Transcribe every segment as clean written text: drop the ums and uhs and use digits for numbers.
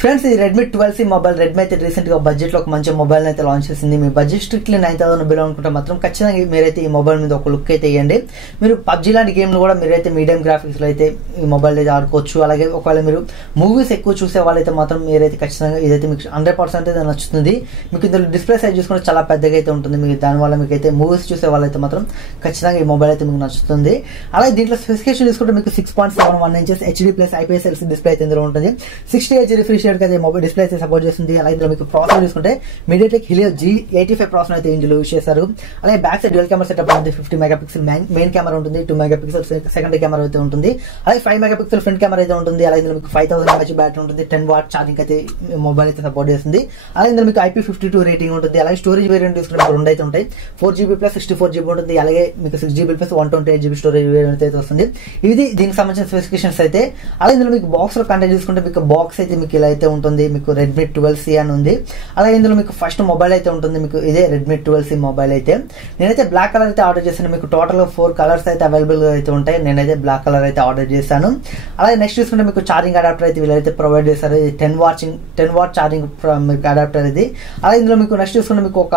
Friends ఈ Redmi 12C mobile Redmi అయితే recent గా బడ్జెట్ లో ఒక మంచి మొబైల్ అయితే లాంచ్ చేసింది. మీ బడ్జెట్ స్ట్రిక్ట్లీ 9,000 బిలో అనుకుంటే మాత్రం ఖచ్చితంగా మీరైతే ఈ మొబైల్ మీద ఒక లుక్ అయితే వేయండి. మీరు పబ్జీ లాంటి గేమ్ కూడా మీరైతే మీడియం గ్రాఫిక్స్ లో అయితే ఈ మొబైల్ అయితే ఆడుకోవచ్చు. అలాగే ఒకవేళ మీరు మూవీస్ ఎక్కువ చూసే వాళ్ళైతే మాత్రం మీరైతే ఖచ్చితంగా ఇదైతే మీకు 100% అయితే నచ్చుతుంది. మీకు ఇందులో డిస్ప్లే సైజ్ చూసుకుంటే చాలా పెద్దగా అయితే ఉంటుంది. మీకు దానివల్ల మీకు అయితే మూవీస్ చూసే వాళ్ళైతే మాత్రం ఖచ్చితంగా ఈ మొబైల్ అయితే మీకు నచ్చుతుంది. అలాగే దీంట్లో స్పెసిఫికేషన్ చూసుకుంటే మీకు 6.71 inches HD plus IPS LC display అయితే ఇందులో ఉంటుంది. 60Hz రిఫ్రెష్ రేట్ అయితే మొబైల్ డిస్ప్లే అయితే సపోర్ట్ చేస్తుంది. అలాగే ఇందులో మీకు ప్రాసెసర్ చూసుకుంటే MediaTek Helio G85 ప్రాసెసర్ అయితే ఇందులో యూజ్ చేశారు. అలాగే back side dual camera setup ఉంటుంది. 50 మెగాపిక్సెల్ మెయిన్ కెమెరా ఉంటుంది, 2 మెగాపిక్సెల్ సెకండరీ కెమెరా అయితే ఉంటుంది. అలాగే 5 మెగాపిక్సెల్ ఫ్రంట్ కెమెరా అయితే ఉంటుంది. అలాగే ఇందులో మీకు 5000 mAh బ్యాటరీ ఉంటుంది. 10 వాట్ ఛార్జింగ్ అయితే మొబైల్ అయితే సపోర్ట్ చేస్తుంది. అలాగే ఇందులో మీకు IP52 రేటింగ్ ఉంటుంది. అలాగే స్టోరేజ్ వేరియంట్ తీసుకుంటే మీకు 2 అయితే ఉంటాయి. 4GB ప్లస్ 64GB ఉంటుంది. అలాగే మీకు 6GB plus 128GB storage variant అయితే వస్తుంది. ఇది దీనికి సంబంధించిన స్పెసిఫికేషన్స్ అయితే. అలాగే ఇందులో మీకు బాక్స్ లో కంటెంట్ చూసుకుంటే మీకు బాక్స్ అయితే మీకు ఇలా అయితే ఉంటుంది. మీకు రెడ్మీ 12C అని ఉంది. అలాగే ఇందులో మీకు ఫస్ట్ మొబైల్ అయితే ఉంటుంది. మీకు ఇదే రెడ్మీ 12C మొబైల్ అయితే నేనైతే బ్లాక్ కలర్ అయితే ఆర్డర్ చేశాను. మీకు టోటల్ గా 4 కలర్స్ అయితే అవైలబుల్ గా అయితే ఉంటాయి. నేనైతే బ్లాక్ కలర్ అయితే ఆర్డర్ చేశాను. అలాగే నెక్స్ట్ చూసుకుంటే మీకు ఛార్జింగ్ అడాప్టర్ అయితే వీళ్ళైతే ప్రొవైడ్ చేశారు. 10 వాట్ ఛార్జింగ్ మీకు అడాప్టర్ ఇది. అలాగే ఇందులో మీకు నెక్స్ట్ చూసుకుంటే మీకు ఒక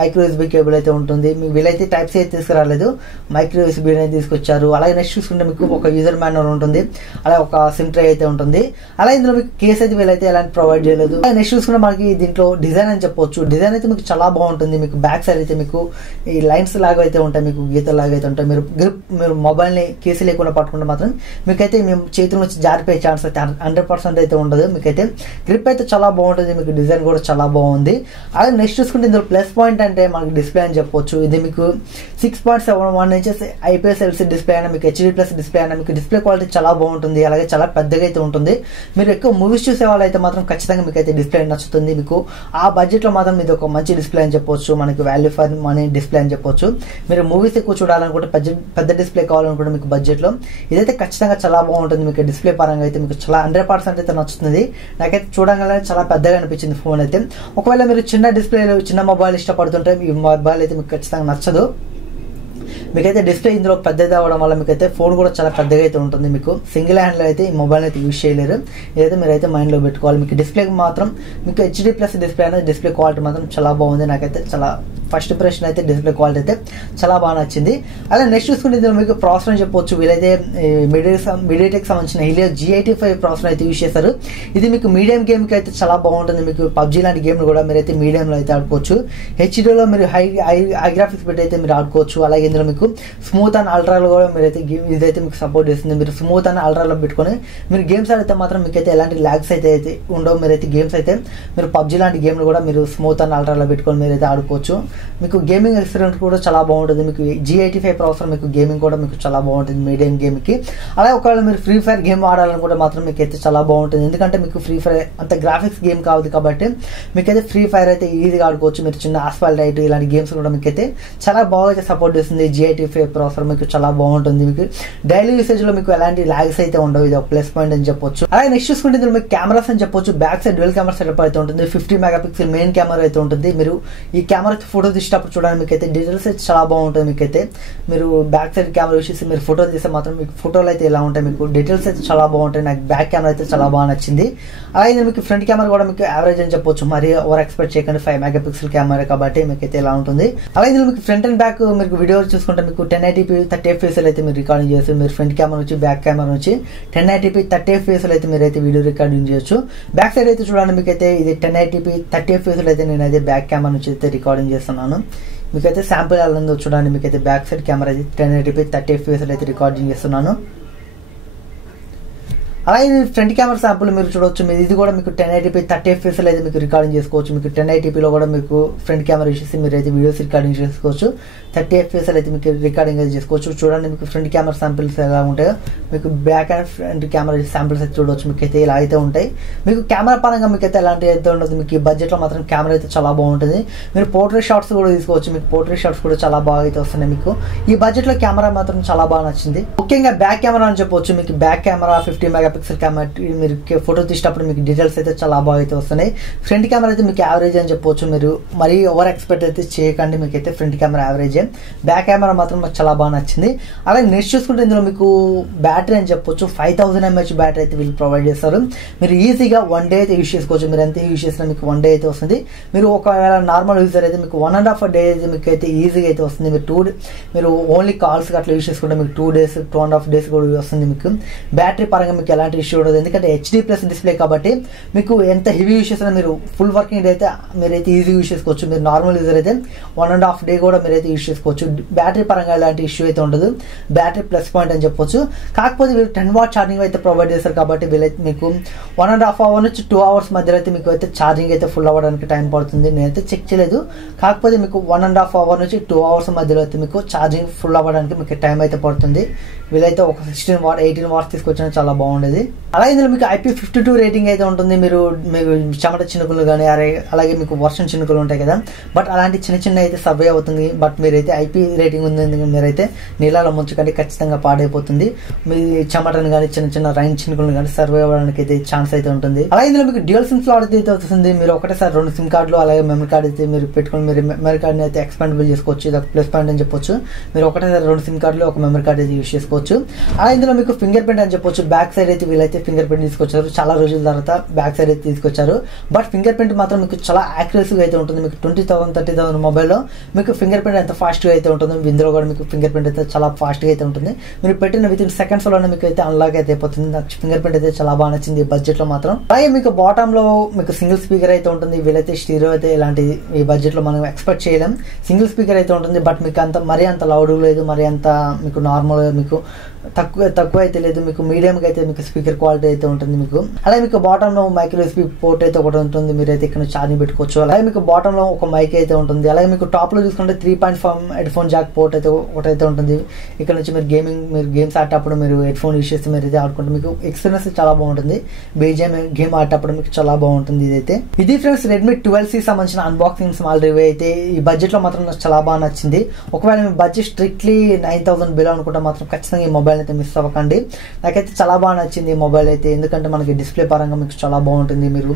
మైక్రో యూఎస్బీ కేబుల్ అయితే ఉంటుంది. వీళ్ళైతే టైప్ సి అయితే తీసుకురాలేదు, మైక్రో యూఎస్బీ అయితే తీసుకొచ్చారు. అలాగే నెక్స్ట్ చూసుకుంటే మీకు ఒక యూజర్ మాన్యువల్ ఉంటుంది. అలాగే ఒక సిమ్ ట్రే అయితే ఉంటుంది. అలాగే ఇందులో మీకు కేస్ అయితే వీళ్ళైతే ఎలాంటి ప్రొవైడ్ చేయలేదు. నెక్స్ట్ చూసుకుంటే మనకి దీంట్లో డిజైన్ అని చెప్పొచ్చు. డిజైన్ అయితే మీకు చాలా బాగుంటుంది. మీకు బ్యాక్ సైడ్ అయితే మీకు ఈ లైన్స్ లాగా అయితే ఉంటాయి, మీకు గీతల లాగా అయితే ఉంటాయి. మీరు మొబైల్ ని కేసు లేకుండా పట్టుకుంటే మాత్రం మీకైతే మేము చేతుల నుంచి జారిపోయే ఛాన్స్ అయితే 100% అయితే ఉండదు. మీకైతే గ్రిప్ అయితే చాలా బాగుంటుంది. మీకు డిజైన్ కూడా చాలా బాగుంది. అలాగే నెక్స్ట్ చూసుకుంటే ఇందులో ప్లస్ పాయింట్ అంటే మనకి డిస్ప్లే అని చెప్పొచ్చు. ఇది మీకు 6.71 ఇంచెస్ ఐపీఎస్ ఎల్సీ డిస్ప్లే అయినా మీకు హెచ్డీ ప్లస్ డిస్ప్లే అయినా మీకు డిస్ప్లే క్వాలిటీ చాలా బాగుంటుంది. అలాగే చాలా పెద్దగా అయితే ఉంటుంది. మీరు ఎక్కువ మూవీస్ చూసే వాళ్ళైతే మాత్రం ఖచ్చితంగా మీకు అయితే డిస్ప్లే నచ్చుతుంది. మీకు ఆ బడ్జెట్ లో మాత్రం ఇది ఒక మంచి డిస్ప్లే అని చెప్పొచ్చు. మనకి వాల్యూ ఫర్ మనీ డిస్ప్లే అని చెప్పొచ్చు. మీరు మూవీస్ ఎక్కువ చూడాలనుకుంటే పెద్ద డిస్ప్లే కావాలనుకుంటే మీకు బడ్జెట్ లో ఇదైతే ఖచ్చితంగా చాలా బాగుంటుంది. మీకు డిస్ప్లే పరంగా అయితే మీకు చాలా 100% అయితే నచ్చుతుంది. నాకైతే చూడగానే చాలా పెద్దగా అనిపించింది ఫోన్ అయితే. ఒకవేళ మీరు చిన్న డిస్ప్లే చిన్న మొబైల్ ఇష్టపడుతుంటే ఈ మొబైల్ అయితే మీకు ఖచ్చితంగా నచ్చదు. మీకైతే డిస్ప్లే ఇందులో పెద్దది అవ్వడం వల్ల మీకైతే ఫోన్ కూడా చాలా పెద్దగా అయితే ఉంటుంది. మీకు సింగిల్ హ్యాండ్ లో అయితే ఈ మొబైల్ అయితే యూజ్ చేయలేరు. ఇదైతే మీరైతే మైండ్ లో పెట్టుకోవాలి. మీకు డిస్ప్లే మాత్రం మీకు హెచ్డీ ప్లస్ డిస్ప్లే అనేది డిస్ప్లే క్వాలిటీ మాత్రం చాలా బాగుంది. నాకైతే చాలా ఫస్ట్ ఇంప్రెషన్ అయితే డిస్ప్లే క్వాలిటీ అయితే చాలా బాగా నచ్చింది. అలాగే నెక్స్ట్ చూసుకుంటే ఇందులో మీకు ప్రాసెసర్ అని చెప్పొచ్చు. వీళ్ళైతే MediaTek సంబంధించిన Helio G85 ప్రాసెసర్ అయితే యూజ్ చేశారు. ఇది మీకు మీడియం గేమ్ కి అయితే చాలా బాగుంటుంది. మీకు పబ్జీ లాంటి గేమ్ కూడా మీరైతే మీడియం లో అయితే ఆడుకోవచ్చు. హెచ్డీలో మీరు హై గ్రాఫిక్స్ పెట్టి అయితే మీరు ఆడుకోవచ్చు. అలాగే ఇందులో మీకు స్మూత్ అండ్ అల్ట్రాలో కూడా మీరైతే ఇదైతే మీకు సపోర్ట్ చేస్తుంది. మీరు స్మూత్ అండ్ అల్ట్రాలో పెట్టుకొని మీరు గేమ్స్ ఆడితే మాత్రం మీకైతే ఎలాంటి ల్యాగ్స్ అయితే ఉండవు. మీరైతే గేమ్స్ అయితే మీరు పబ్జీ లాంటి గేమ్లు కూడా మీరు స్మూత్ అండ్ అల్ట్రాలో పెట్టుకొని మీరైతే ఆడుకోవచ్చు. మీకు గేమింగ్ ఎక్స్పీరియన్స్ కూడా చాలా బాగుంటుంది. మీకు G85 ప్రాసెసర్ మీకు గేమింగ్ కూడా మీకు చాలా బాగుంటుంది మీడియం గేమ్ కి. అలాగే ఒకవేళ మీరు ఫ్రీ ఫైర్ గేమ్ ఆడాలనుకుంటే మాత్రం మీకు అయితే చాలా బాగుంటుంది. ఎందుకంటే మీకు ఫ్రీ ఫైర్ అంత గ్రాఫిక్స్ గేమ్ కాదు కాబట్టి మీకైతే ఫ్రీ ఫైర్ అయితే ఈజీగా ఆడుకోవచ్చు. మీరు చిన్న ఆస్ఫాల్ట్ రైట్ ఇలాంటి గేమ్స్ కూడా మీకైతే చాలా బాగా అయితే సపోర్ట్ చేస్తుంది. G85 ప్రాసెసర్ మీకు చాలా బాగుంటుంది. మీకు డైలీ యూసేజ్ లో మీకు ఎలాంటి లాగ్స్ అయితే ఉండవు. ఇది ఒక ప్లస్ పాయింట్ అని చెప్పొచ్చు. అలాగే నెక్స్ట్ చూసుకుంటే ఇందులో మీకు కెమెరాస్ అని చెప్పొచ్చు. Back side dual camera setup అయితే ఉంటుంది. 50 మెగాపిక్సెల్ మెయిన్ కెమెరా అయితే ఉంటుంది. మీరు ఈ కెమెరా ఫోటో తీసేటప్పుడు చూడడానికి మీకైతే డీటెయిల్స్ అయితే చాలా బాగుంటుంది. మీకైతే మీరు బ్యాక్ సైడ్ కెమెరా యూస్ చేసి మీరు ఫోటోలు తీస్తే మాత్రం మీకు ఫోటోలు అయితే ఇలా ఉంటాయి. మీకు డీటెయిల్స్ అయితే చాలా బాగుంటాయి. నాకు బ్యాక్ కెమెరా అయితే చాలా బాగా నచ్చింది. అలాగే మీకు ఫ్రంట్ కెమెరా కూడా మీకు యావరేజ్ అని చెప్పొచ్చు. మరి ఓవర్ ఎక్స్పెక్ట్ చేయకండి. 5 మెగాపిక్సెల్ కెమెరా కాబట్టి మీకైతే ఇలా ఉంటుంది. అలాగే ఇందులో మీకు ఫ్రంట్ అండ్ బ్యాక్ మీకు వీడియో చూసుకుంటే మీకు 1080p 30 FPS అయితే మీరు రికార్డింగ్ చేయొచ్చు. మీరు ఫ్రంట్ కెమెరా నుంచి బ్యాక్ కెమెరా నుంచి 1080p 30 FPS అయితే మీరైతే వీడియో రికార్డింగ్ చేయొచ్చు. బ్యాక్ సైడ్ అయితే చూడండి మీకైతే ఇది 1080p 30 FPS అయితే నేనైతే బ్యాక్ కెమెరా నుంచి అయితే రికార్డింగ్ చేస్తున్నాను. మీకైతే శాంపుల్ ఎలా ఉందో చూడండి. మీకైతే బ్యాక్ సైడ్ కెమెరా అయితే 1080p 30 FPS అయితే రికార్డింగ్ చేస్తున్నాను. అలాగే ఫ్రంట్ కెమెరా శాంపుల్ మీరు చూడవచ్చు. మీరు ఇది కూడా మీకు 1080p 30 FPS అయితే మీకు రికార్డింగ్ చేసుకోవచ్చు. మీకు 1080pలో కూడా మీకు ఫ్రంట్ కెమెరా యూస్ చేసి మీరైతే వీడియోస్ రికార్డింగ్ చేసుకోవచ్చు. 30 FPS అయితే మీకు రికార్డింగ్ అయితే చేసుకోవచ్చు. చూడండి మీకు ఫ్రంట్ కెమెరా శాంపిల్స్ ఎలా ఉంటాయో మీకు back and front camera samples అయితే చూడవచ్చు. మీకైతే ఇలా అయితే ఉంటాయి. మీకు కెమెరా పరంగా మీకైతే ఎలాంటి అయితే ఉండదు. మీకు ఈ బడ్జెట్ లో మాత్రం కెమెరా అయితే చాలా బాగుంటుంది. మీరు పోర్ట్రేట్ షాట్స్ కూడా తీసుకోవచ్చు. మీకు పోర్ట్రేట్ షాట్స్ కూడా చాలా బాగా అయితే వస్తున్నాయి. మీకు ఈ బడ్జెట్ లో కెమెరా మాత్రం చాలా బాగా నచ్చింది. ముఖ్యంగా బ్యాక్ కెమెరా అని చెప్పొచ్చు. మీకు back camera 50 mega megapixel camera, మీరు ఫోటో తీసినప్పుడు మీకు డీటెయిల్స్ అయితే చాలా బాగా అయితే వస్తున్నాయి. ఫ్రంట్ కెమెరా అయితే మీకు యావరేజ్ అని చెప్పొచ్చు, మీరు మరీ ఓవర్ ఎక్స్పెక్ట్ అయితే చేయకండి, మీకు అయితే front camera average. Back camera మాత్రం నాకు చాలా బాగా నచ్చింది. అలాగే నెక్స్ట్ చూసుకుంటే ఇందులో మీకు బ్యాటరీ అని చెప్పొచ్చు 5000 mAh బ్యాటరీ అయితే వీళ్ళు ప్రొవైడ్ చేస్తారు. మీరు ఈజీగా 1 day అయితే యూస్ చేసుకోవచ్చు. మీరు ఎంత యూస్ చేసినా మీకు 1 day అయితే వస్తుంది. మీరు ఒకవేళ నార్మల్ యూజర్ అయితే మీకు 1.5 day అయితే మీకు అయితే ఈజీగా అయితే వస్తుంది. మీరు ఓన్లీ కాల్స్ అట్లా యూస్ చేసుకుంటే మీకు 2 days 2.5 days కూడా వస్తుంది. మీకు బ్యాటరీ పరంగా మీకు ఎలాంటి ఇష్యూ ఉండదు, ఎందుకంటే HD+ డిస్ప్లే కాబట్టి మీకు ఎంత హెవీ యూస్ చేసినా మీరు ఫుల్ వర్కింగ్ డే అయితే మీరైతే ఈజీ యూస్ చేసుకోవచ్చు. మీరు నార్మల్ యూజర్ అయితే 1.5 day కూడా మీరైతే యూస్ చేసుకోవచ్చు. బ్యాటరీ పరంగా ఎలాంటి ఇష్యూ అయితే ఉండదు. బ్యాటరీ ప్లస్ పాయింట్ అని చెప్పొచ్చు. కాకపోతే వీళ్ళు 10 watt ఛార్జింగ్ అయితే ప్రొవైడ్ చేస్తారు కాబట్టి వీళ్ళైతే మీకు 1.5 hour నుంచి 2 hours మధ్యలో అయితే మీకు అయితే ఛార్జింగ్ అయితే ఫుల్ అవ్వడానికి టైం పడుతుంది. నేనైతే చెక్ చేయలేదు, కాకపోతే మీకు 1.5 hour నుంచి 2 hours మధ్యలో అయితే మీకు ఛార్జింగ్ ఫుల్ అవ్వడానికి మీకు టైం అయితే పడుతుంది. వీళ్ళైతే ఒక 16 watt 18 watts తీసుకొచ్చినా చాలా బాగుండేది. అలాగే ఇందులో మీకు IP52 రేటింగ్ అయితే ఉంటుంది. మీకు చెమట చినుకులు కానీ అలాగే మీకు వర్షం చినుకులు ఉంటాయి కదా, బట్ అలాంటి చిన్న అయితే సర్వే అవుతుంది. బట్ మీరైతే IP రేటింగ్ ఉంది, మీరైతే నీళ్ళలో ముంచుకండి, ఖచ్చితంగా పాడైపోతుంది. మీ చెమటను కానీ చిన్న రైన్ చినుకులను కానీ సర్వే అవ్వడానికి అయితే ఛాన్స్ అయితే ఉంటుంది. అలాగే ఇందులో మీకు డ్యూయల్ సిమ్ స్లాట్ అయితే వస్తుంది. మీరు ఒకటేసారి 2 సిమ్ కార్డులు అలాగే మెమరీ కార్డు అయితే మీరు పెట్టుకొని మీరు మెమరీ కార్డుని అయితే ఎక్స్పాండబుల్ చేసుకోవచ్చు. ఇది ఒక ప్లస్ పాయింట్ అని చెప్పొచ్చు. మీరు ఒకటేసారి 2 సిమ్ కార్డులు ఒక మెమరీ కార్డు అయితే యూస్ చేసుకోవచ్చు. అలాగే ఇందులో మీకు ఫింగర్ ప్రింట్ అని చెప్పొచ్చు. బ్యాక్ సైడ్ అయితే వీళ్ళైతే ఫింగర్ ప్రింట్ తీసుకొచ్చారు. చాలా రోజుల తర్వాత బ్యాక్ సైడ్ అయితే తీసుకొచ్చారు. బట్ ఫింగర్ ప్రింట్ మాత్రం మీకు చాలా యాక్యురసీగా అయితే ఉంటుంది. మీకు 20,000 30,000 మొబైల్లో మీకు ఫింగర్ ప్రింట్ ఎంత ఫాస్ట్గా అయితే ఉంటుంది, ఇందులో కూడా మీకు ఫింగర్ ప్రింట్ అయితే చాలా ఫాస్ట్గా అయితే ఉంటుంది. మీరు పెట్టిన విత్ ఇన్ సెకండ్స్లోనే మీకు అయితే అన్లాక్ అయితే అయిపోతుంది. నాకు ఫింగర్ ప్రింట్ అయితే చాలా బాగా నచ్చింది ఈ బడ్జెట్లో మాత్రం. అలాగే మీకు బాటంలో మీకు సింగిల్ స్పీకర్ అయితే ఉంటుంది. వీళ్ళైతే స్టీరియో అయితే ఇలాంటి ఈ బడ్జెట్లో మనం ఎక్స్పెక్ట్ చేయలేం. సింగిల్ స్పీకర్ అయితే ఉంటుంది. బట్ మీకు మరీ అంత లౌడ్ లేదు, మరీ అంత మీకు నార్మల్ మీకు తక్కువ అయితే లేదు. మీకు మీడియంగా అయితే మీకు స్పీకర్ క్వాలిటీ అయితే ఉంటుంది మీకు. అలాగే మీకు బాటంలో మైక్రో USB పోర్ట్ అయితే ఒకటి ఉంటుంది. మీరైతే ఇక్కడ ఛార్జింగ్ పెట్టుకోవచ్చు. అలాగే మీకు బాటంలో ఒక మైక్ అయితే ఉంటుంది. అలాగే మీకు టాప్ లో చూసుకుంటే 3.5 హెడ్ ఫోన్ జాక్ పోర్ట్ అయితే ఒకటైతే ఉంటుంది. ఇక్కడ నుంచి మీరు గేమ్స్ ఆడేటప్పుడు మీరు హెడ్ ఫోన్ యూస్ చేస్తే మీరు అయితే ఆడుకుంటే మీకు ఎక్స్పీరియన్స్ చాలా బాగుంటుంది. BGM గేమ్ ఆడేటప్పుడు మీకు చాలా బాగుంటుంది. ఇది ఫ్రెండ్స్ Redmi 12C సంబంధించిన అన్బాక్సింగ్ స్మాల్ రివ్యూ అయితే ఈ బడ్జెట్ లో మాత్రం నాకు చాలా బాగా నచ్చింది. ఒకవేళ మీ బడ్జెట్ స్ట్రిక్ట్లీ 9,000 బిలో అనుకుంటే మాత్రం ఖచ్చితంగా ఈ మొబైల్ అయితే మిస్ అవ్వకండి. నాకైతే చాలా బాగా నచ్చింది ఈ మొబైల్ అయితే, ఎందుకంటే మనకి డిస్ప్లే పరంగా మీకు చాలా బాగుంటుంది. మీరు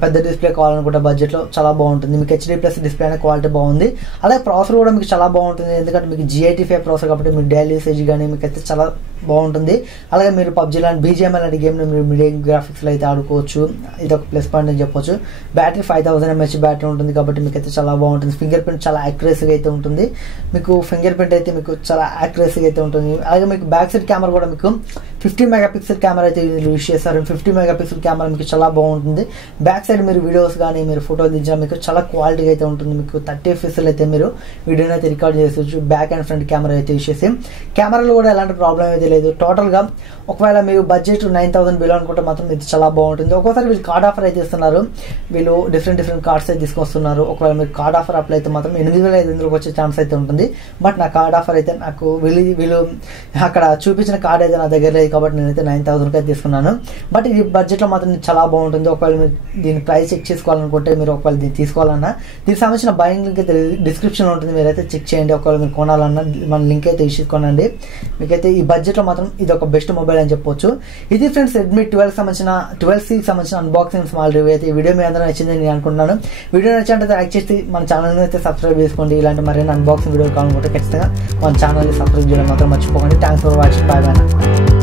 పెద్ద డిస్ప్లే కావాలనుకుంటే బడ్జెట్లో చాలా బాగుంటుంది. మీకు HD+ డిస్ప్లే అనే క్వాలిటీ బాగుంది. అలాగే ప్రాసెసర్ కూడా మీకు చాలా బాగుంటుంది, ఎందుకంటే మీకు G85 ప్రాసెసర్ కాబట్టి మీకు డైలీ యూసేజ్ కానీ మీకు అయితే చాలా బాగుంటుంది. అలాగే మీరు PUBG లాంటి BGM లాంటి గేమ్ని మీరు మీడియం గ్రాఫిక్స్లో అయితే ఆడుకోవచ్చు. ఇది ఒక ప్లస్ పాయింట్ అని చెప్పొచ్చు. బ్యాటరీ 5000 mAh బ్యాటరీ ఉంటుంది కాబట్టి మీకు అయితే చాలా బాగుంటుంది. ఫింగర్ ప్రింట్ చాలా యాక్యురసీగా అయితే ఉంటుంది. మీకు ఫింగర్ ప్రింట్ అయితే మీకు చాలా యాక్యురసీగా అయితే ఉంటుంది. అలాగే మీకు బ్యాక్ సైడ్ కెమెరా కూడా మీకు 50 మెగాపిక్సెల్ కెమెరా అయితే యూస్ చేస్తారు. 50 మెగాపిక్సెల్ కెమెరా మీకు చాలా బాగుంటుంది. బ్యాక్ సైడ్ మీరు వీడియోస్ కానీ మీరు ఫోటోలు దించినా మీకు చాలా క్వాలిటీగా అయితే ఉంటుంది. మీకు 30 FPS అయితే మీరు వీడియోని అయితే రికార్డ్ చేసుకోవచ్చు. బ్యాక్ అండ్ ఫ్రంట్ కెమెరా అయితే యూస్ చేసి కెమెరాలో కూడా ఎలాంటి ప్రాబ్లం అయితే లేదు. టోటల్గా ఒకవేళ మీరు బడ్జెట్ 9,000 బిలో అనుకుంటే మాత్రం ఇది చాలా బాగుంటుంది. ఒక్కోసారి వీళ్ళు కార్డ్ ఆఫర్ అయితే ఇస్తున్నారు. వీళ్ళు డిఫరెంట్ కార్డ్స్ అయితే తీసుకొస్తున్నారు. ఒకవేళ మీరు కార్డ్ ఆఫర్ అప్లై అయితే మాత్రం 8,500 వచ్చే ఛాన్స్ అయితే ఉంటుంది. బట్ నా కార్డ్ ఆఫర్ అయితే నాకు వీళ్ళు అక్కడ చూపించిన కార్డ్ అయితే నా దగ్గర లేదు కాబట్టి నేనైతే 9,000 అయితే తీసుకున్నాను. బట్ ఈ బడ్జెట్లో మాత్రం చాలా బాగుంటుంది. ఒకవేళ మీరు దీని ప్రైస్ చెక్ చేసుకోవాలనుకుంటే మీరు ఒకవేళ దీన్ని తీసుకోవాలన్నా దీనికి సంబంధించిన బయింగ్ లింక్ అయితే డిస్క్రిప్షన్లో ఉంటుంది. మీరైతే చెక్ చేయండి. ఒకవేళ మీరు కొనాలన్నా మన లింక్ అయితే ఇష్యూ కొనండి. మీకైతే ఈ బడ్జెట్లో మాత్రం ఇది ఒక బెస్ట్ మొబైల్ అని చెప్పొచ్చు. ఇది ఫ్రెండ్స్ Redmi 12C సంబంధించిన అన్బాక్సింగ్ స్మాల్ రివ్యూ అయితే. ఈ వీడియో మీ అందరూ నచ్చిందని నేను అనుకుంటున్నాను. వీడియో నచ్చినట్లయితే లైక్ చేసి మన ఛానల్ని అయితే సబ్స్క్రైబ్ చేసుకోండి. ఇలాంటి మరిన్ని అన్బాక్సింగ్ వీడియోలు కావాలనుకుంటే ఖచ్చితంగా మన ఛానల్ని సబ్స్క్రైబ్ చేయడం మాత్రం మర్చిపోకండి. Thanks for watching. Bye bye.